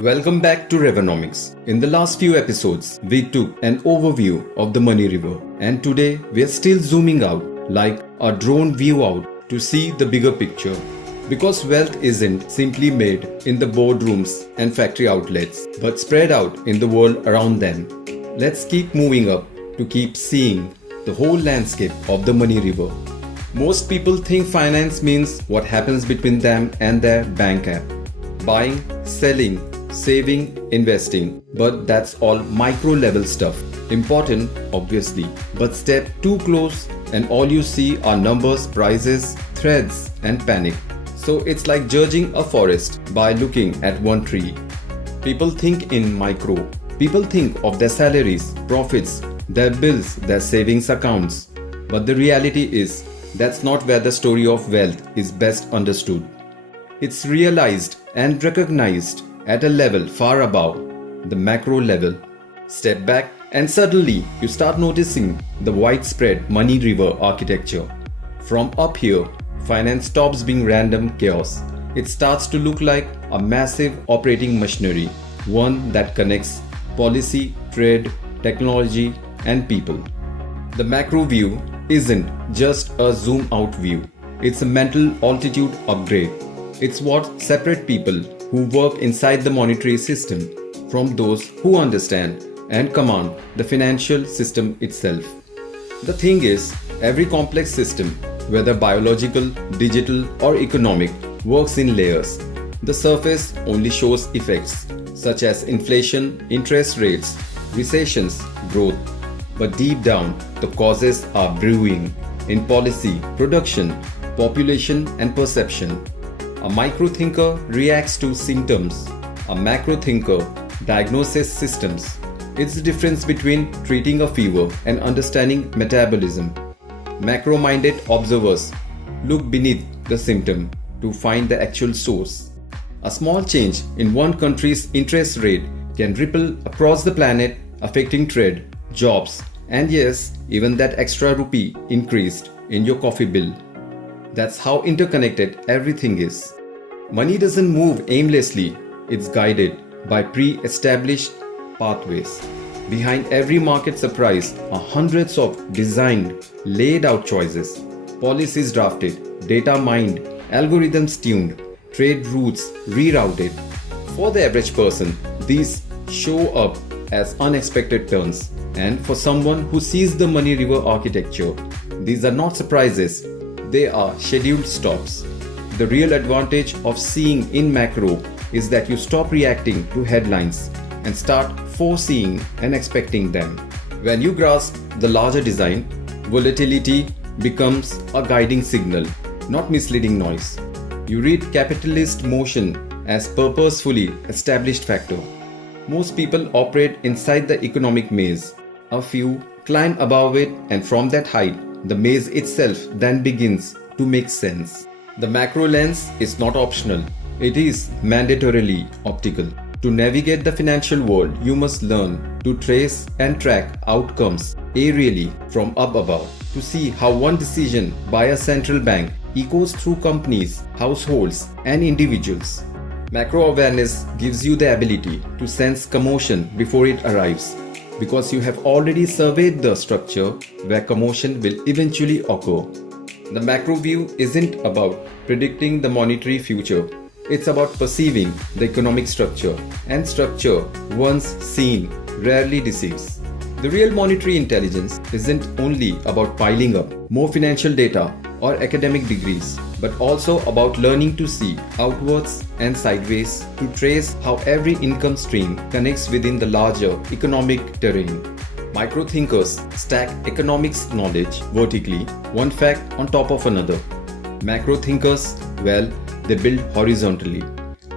Welcome back to Rivonomics. In the last few episodes, we took an overview of the money river, and today we are still zooming out like a drone view out to see the bigger picture. Because wealth isn't simply made in the boardrooms and factory outlets, but spread out in the world around them. Let's keep moving up to keep seeing the whole landscape of the money river. Most people think finance means what happens between them and their bank app. Buying, selling, saving, investing. But that's all micro level stuff. Important, obviously. But step too close and all you see are numbers, prices, threads and panic. So it's like judging a forest by looking at one tree. People think in micro. People think of their salaries, profits, their bills, their savings accounts. But the reality is, that's not where the story of wealth is best understood. It's realized and recognized at a level far above the macro level. Step back and suddenly you start noticing the widespread money river architecture. From up here, finance stops being random chaos. It starts to look like a massive operating machinery, one that connects policy, trade, technology, and people. The macro view isn't just a zoom out view. It's a mental altitude upgrade. It's what separates people who work inside the monetary system from those who understand and command the financial system itself. The thing is, every complex system, whether biological, digital, or economic, works in layers. The surface only shows effects such as inflation, interest rates, recessions, growth. But deep down, the causes are brewing in policy, production, population, and perception. A micro thinker reacts to symptoms. A macro thinker diagnoses systems. It's the difference between treating a fever and understanding metabolism. Macro-minded observers look beneath the symptom to find the actual source. A small change in one country's interest rate can ripple across the planet, affecting trade, jobs, and yes, even that extra rupee increased in your coffee bill. That's how interconnected everything is. Money doesn't move aimlessly, it's guided by pre-established pathways. Behind every market surprise are hundreds of designed, laid out choices, policies drafted, data mined, algorithms tuned, trade routes rerouted. For the average person, these show up as unexpected turns. And for someone who sees the money river architecture, these are not surprises, they are scheduled stops. The real advantage of seeing in macro is that you stop reacting to headlines and start foreseeing and expecting them. When you grasp the larger design, volatility becomes a guiding signal, not misleading noise. You read capitalist motion as purposefully established factor. Most people operate inside the economic maze. A few climb above it, and from that height, the maze itself then begins to make sense. The macro lens is not optional, it is mandatorily optical. To navigate the financial world, you must learn to trace and track outcomes aerially from up above, to see how one decision by a central bank echoes through companies, households, and individuals. Macro awareness gives you the ability to sense commotion before it arrives, because you have already surveyed the structure where commotion will eventually occur. The macro view isn't about predicting the monetary future. It's about perceiving the economic structure, and structure, once seen, rarely deceives. The real monetary intelligence isn't only about piling up more financial data or academic degrees, but also about learning to see outwards and sideways, to trace how every income stream connects within the larger economic terrain. Micro thinkers stack economics knowledge vertically, one fact on top of another. Macro thinkers, well, they build horizontally.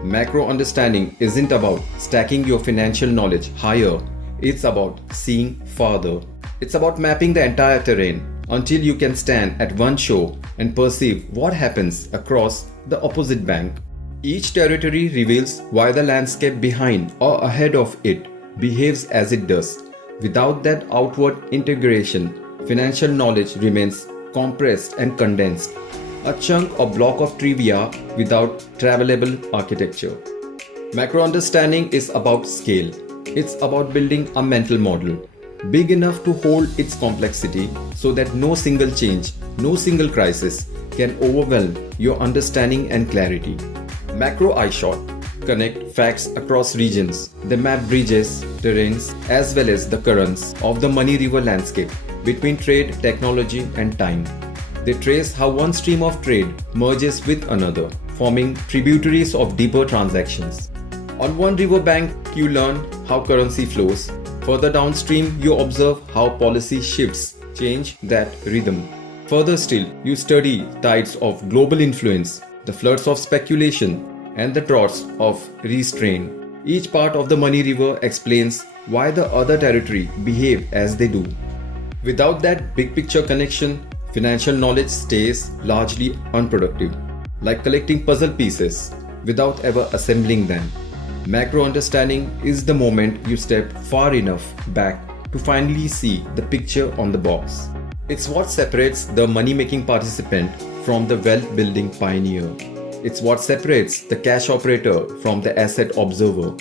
Macro understanding isn't about stacking your financial knowledge higher, it's about seeing farther. It's about mapping the entire terrain until you can stand at one shore and perceive what happens across the opposite bank. Each territory reveals why the landscape behind or ahead of it behaves as it does. Without that outward integration, financial knowledge remains compressed and condensed, a chunk or block of trivia without travelable architecture. Macro understanding is about scale. It's about building a mental model big enough to hold its complexity so that no single change, no single crisis can overwhelm your understanding and clarity. Macro eyeshot connect facts across regions. They map bridges, terrains, as well as the currents of the money river landscape between trade, technology, and time. They trace how one stream of trade merges with another, forming tributaries of deeper transactions. On one river bank, you learn how currency flows. Further downstream, you observe how policy shifts change that rhythm. Further still, you study tides of global influence, the floods of speculation, and the droughts of restraint. Each part of the money river explains why the other territory behave as they do. Without that big picture connection, financial knowledge stays largely unproductive, like collecting puzzle pieces without ever assembling them. Macro understanding is the moment you step far enough back to finally see the picture on the box. It's what separates the money-making participant from the wealth-building pioneer. It's what separates the cash operator from the asset observer.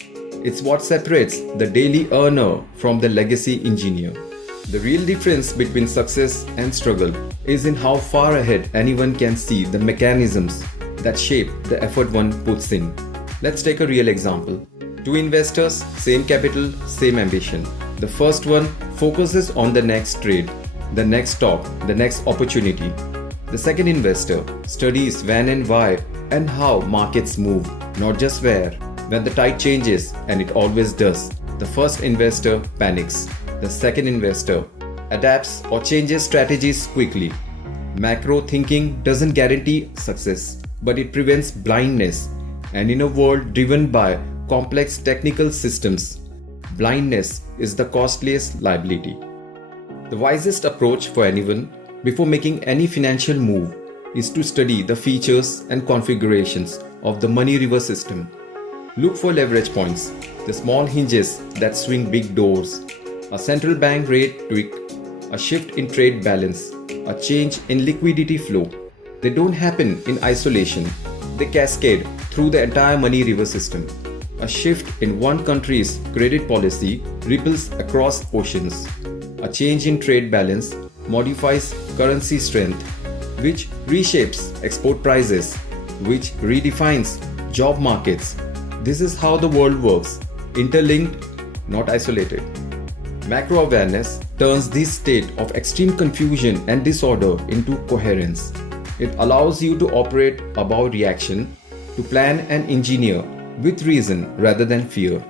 It's what separates the daily earner from the legacy engineer. The real difference between success and struggle is in how far ahead anyone can see the mechanisms that shape the effort one puts in. Let's take a real example. Two investors, same capital, same ambition. The first one focuses on the next trade, the next stock, the next opportunity. The second investor studies when and why and how markets move, not just where. When the tide changes, and it always does, the first investor panics. The second investor adapts or changes strategies quickly. Macro thinking doesn't guarantee success, but it prevents blindness. And in a world driven by complex technical systems, blindness is the costliest liability. The wisest approach for anyone before making any financial move is to study the features and configurations of the money river system. Look for leverage points, the small hinges that swing big doors, a central bank rate tweak, a shift in trade balance, a change in liquidity flow. They don't happen in isolation. They cascade through the entire money river system. A shift in one country's credit policy ripples across oceans. A change in trade balance modifies currency strength, which reshapes export prices, which redefines job markets. This is how the world works, interlinked, not isolated. Macro awareness turns this state of extreme confusion and disorder into coherence. It allows you to operate above reaction, to plan and engineer with reason rather than fear.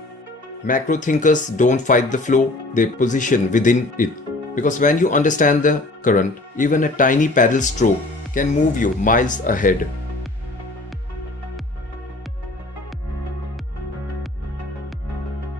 Macro thinkers don't fight the flow, they position within it. Because when you understand the current, even a tiny paddle stroke can move you miles ahead.